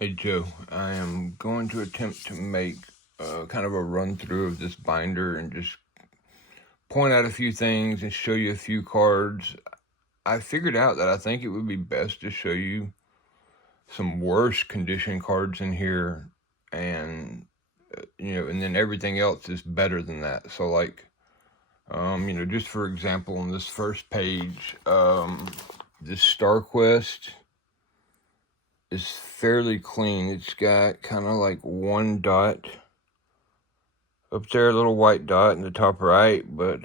Hey Joe, I am going to attempt to make kind of a run through of this binder and just point out a few things and show you a few cards. I figured out that I think it would be best to show you some worse condition cards in here, and and then everything else is better than that. So just for example, on this first page, this StarQuest is fairly clean. It's got kind of like one dot up there, a little white dot in the top right, but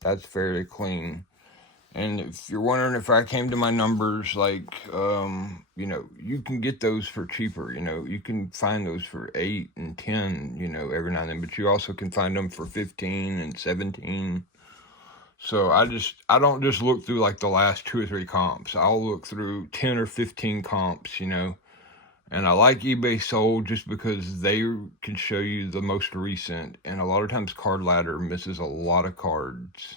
that's fairly clean. And if you're wondering if I came to my numbers, you can get those for cheaper. You can find those for 8 and 10, every now and then, but you also can find them for 15 and 17. So I don't just look through like the last 2 or 3 comps. I'll look through 10 or 15 comps, and I like eBay Sold just because they can show you the most recent, and a lot of times Card Ladder misses a lot of cards.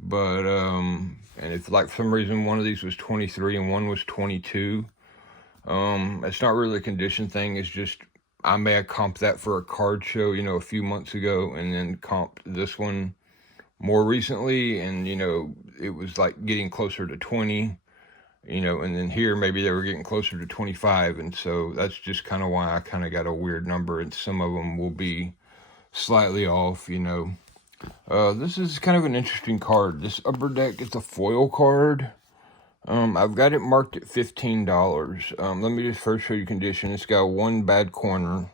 But and if like for some reason one of these was 23 and one was 22, it's not really a condition thing. It's just I may have comped that for a card show, a few months ago, and then comped this one more recently, and it was like getting closer to 20. And then here maybe they were getting closer to 25, and so that's just kind of why I kind of got a weird number, and some of them will be slightly off. This is kind of an interesting card. This Upper Deck is a foil card. I've got it marked at $15. Let me just first show you condition. It's got one bad corner.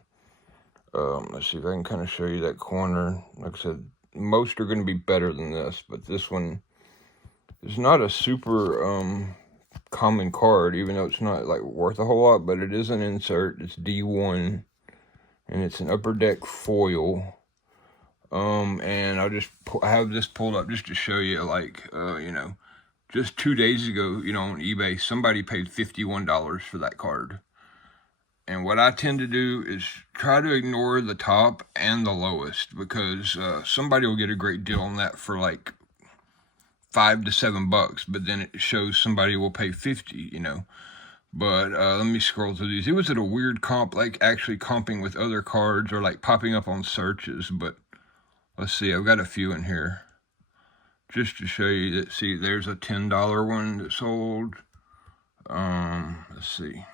Let's see if I can kind of show you that corner. Like I said, most are going to be better than this, but this one is not a super common card, even though it's not like worth a whole lot, but it is an insert. It's D1, and it's an Upper Deck foil. And I have this pulled up just to show you, just 2 days ago, on eBay, somebody paid $51 for that card. And what I tend to do is try to ignore the top and the lowest, because somebody will get a great deal on that for like $5 to $7, but then it shows somebody will pay 50, But let me scroll through these. It was at a weird comp, like actually comping with other cards or like popping up on searches. But let's see, I've got a few in here just to show you that. See, there's a $10 one that sold. Let's see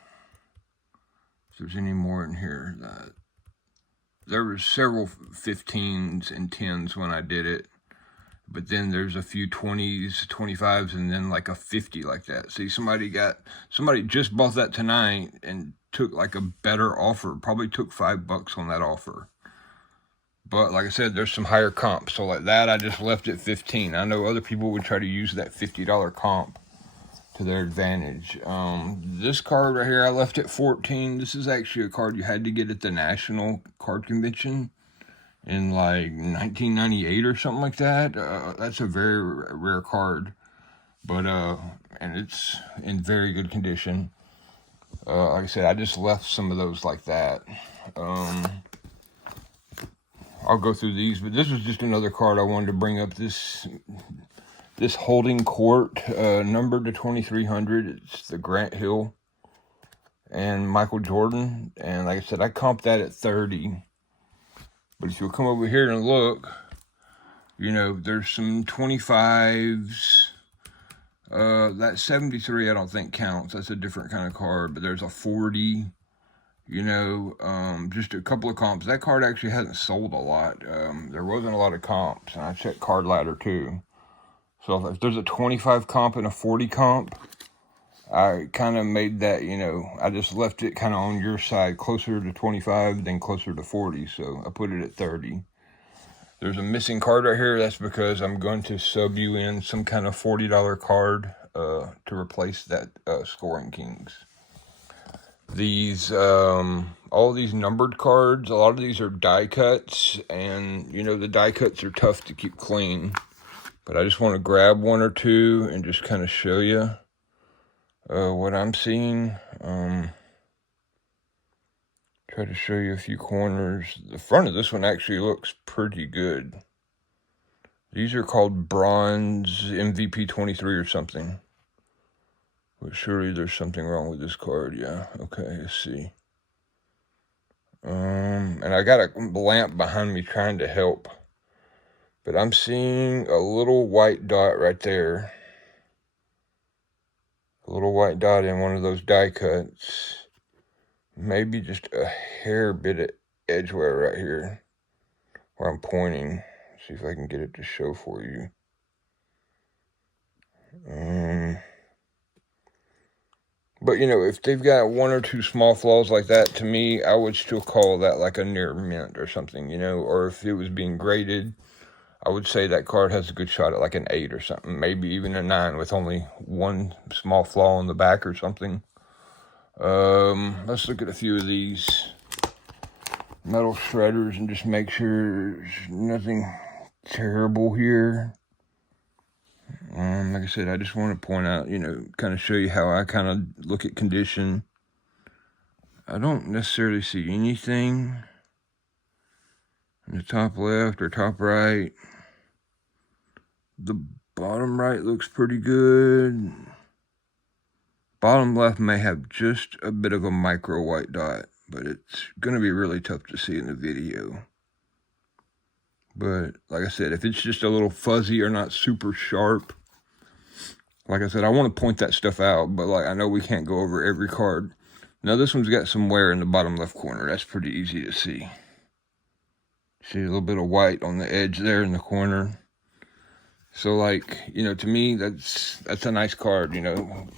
if there's any more in here. There was several 15s and 10s when I did it. But then there's a few 20s, 25s, and then like a 50 like that. See, somebody just bought that tonight and took like a better offer. Probably took $5 on that offer. But like I said, there's some higher comps. So like that, I just left at 15. I know other people would try to use that $50 comp to their advantage. This card right here, I left at 14. This is actually a card you had to get at the National Card Convention in like 1998 or something like that. That's a very rare card, but and it's in very good condition. Like I said, I just left some of those like that. I'll go through these, but this was just another card I wanted to bring up. This Holding Court, numbered to 2300. It's the Grant Hill and Michael Jordan, and like I said, I comped that at 30. But if you'll come over here and look, there's some 25s. That 73 I don't think counts. That's a different kind of card. But there's a 40. Just a couple of comps. That card actually hasn't sold a lot. There wasn't a lot of comps, and I checked Card Ladder too. So if there's a 25 comp and a 40 comp, I kind of made that, I just left it kind of on your side, closer to 25 than closer to 40. So I put it at 30. There's a missing card right here. That's because I'm going to sub you in some kind of $40 card to replace that Scoring Kings. These, all these numbered cards, a lot of these are die cuts, and, the die cuts are tough to keep clean. But I just want to grab one or two and just kind of show you what I'm seeing. Try to show you a few corners. The front of this one actually looks pretty good. These are called Bronze MVP 23 or something, But surely there's something wrong with this card. Yeah, okay, let's see. And I got a lamp behind me trying to help. But I'm seeing a little white dot right there. A little white dot in one of those die cuts. Maybe just a hair bit of edge wear right here where I'm pointing. See if I can get it to show for you. But, you know, if they've got one or two small flaws like that, to me, I would still call that like a near mint or something, you know, or if it was being graded, I would say that card has a good shot at like an 8 or something, maybe even a 9 with only one small flaw in the back or something. Let's look at a few of these metal shredders and just make sure there's nothing terrible here. Like I said, I just want to point out, you know, kind of show you how I kind of look at condition. I don't necessarily see anything in the top left or top right. The bottom right looks pretty good. Bottom left may have just a bit of a micro white dot, but it's going to be really tough to see in the video. But like I said, if it's just a little fuzzy or not super sharp, like I said, I want to point that stuff out, but like I know we can't go over every card. Now this one's got some wear in the bottom left corner. That's pretty easy to see. See a little bit of white on the edge there in the corner. So like, you know, to me, that's a nice card, you know.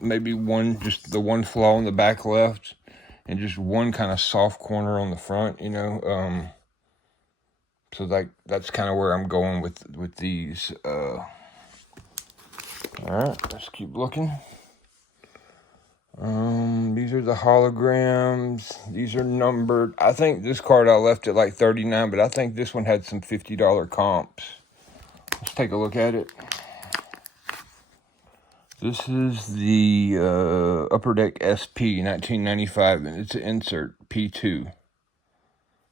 Maybe just the one flaw in the back left and just one kind of soft corner on the front, you know. So like that's kind of where I'm going with these. All right, let's keep looking. These are the holograms. These are numbered. I think this card I left at like 39, but I think this one had some $50 comps. Let's take a look at it. This is the Upper Deck SP 1995, and it's an insert P2.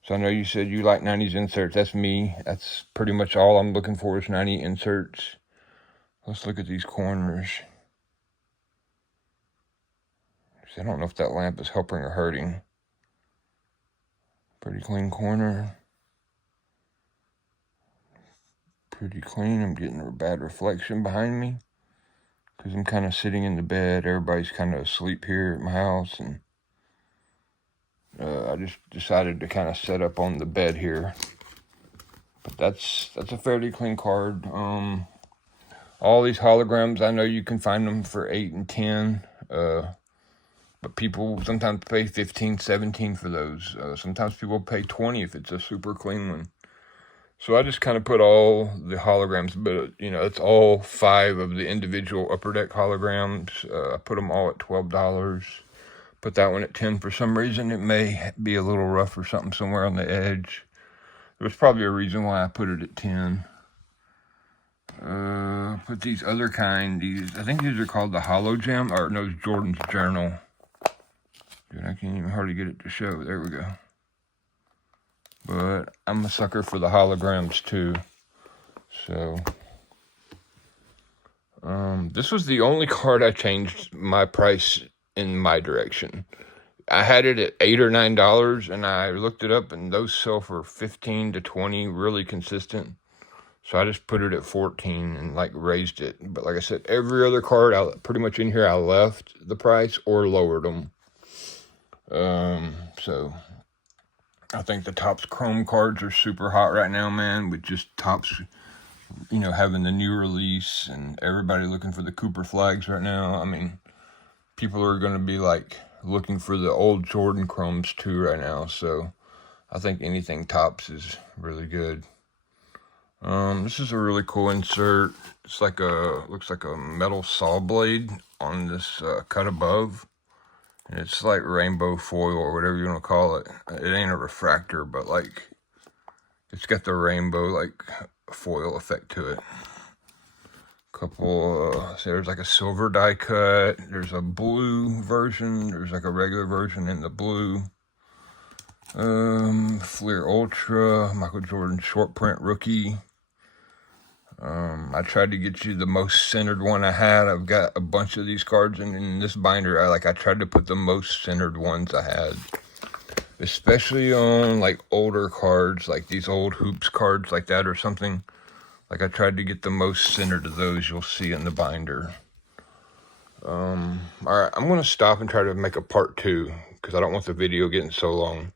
So I know you said you like 90s inserts. That's me. That's pretty much all I'm looking for is 90 inserts. Let's look at these corners. I don't know if that lamp is helping or hurting. Pretty clean corner. Pretty clean. I'm getting a bad reflection behind me because I'm kind of sitting in the bed. Everybody's kind of asleep here at my house, and I just decided to kind of set up on the bed here. But that's a fairly clean card. All these holograms, I know you can find them for 8 and 10. But people sometimes pay 15, 17 for those. Sometimes people pay 20 if it's a super clean one. So I just kind of put all the holograms, but you know, it's all 5 of the individual Upper Deck holograms. I put them all at $12. Put that one at 10 for some reason. It may be a little rough or something somewhere on the edge. There's probably a reason why I put it at 10. Put these other kind, I think these are called the Holo Gem, or no, Jordan's Journal. Dude, I can't even hardly get it to show. There we go. But I'm a sucker for the holograms too. So, this was the only card I changed my price in my direction. I had it at $8 or $9, and I looked it up, and those sell for 15 to 20, really consistent. So I just put it at 14 and like raised it. But like I said, every other card, pretty much in here, I left the price or lowered them. So I think the Topps Chrome cards are super hot right now, man, with just Topps, you know, having the new release and everybody looking for the Cooper flags right now. I mean, people are going to be like looking for the old Jordan Chromes too right now. So I think anything Topps is really good. This is a really cool insert. It's like looks like a metal saw blade on this cut above. And it's like rainbow foil or whatever you want to call it. It ain't a refractor, but like it's got the rainbow like foil effect to it. So there's like a silver die cut. There's a blue version. There's like a regular version in the blue. Fleer Ultra, Michael Jordan short print rookie. I tried to get you the most centered one I had. I've got a bunch of these cards, and in this binder, I tried to put the most centered ones I had. Especially on like older cards, like these old hoops cards like that or something. Like I tried to get the most centered of those you'll see in the binder. Alright, I'm going to stop and try to make a part 2 because I don't want the video getting so long.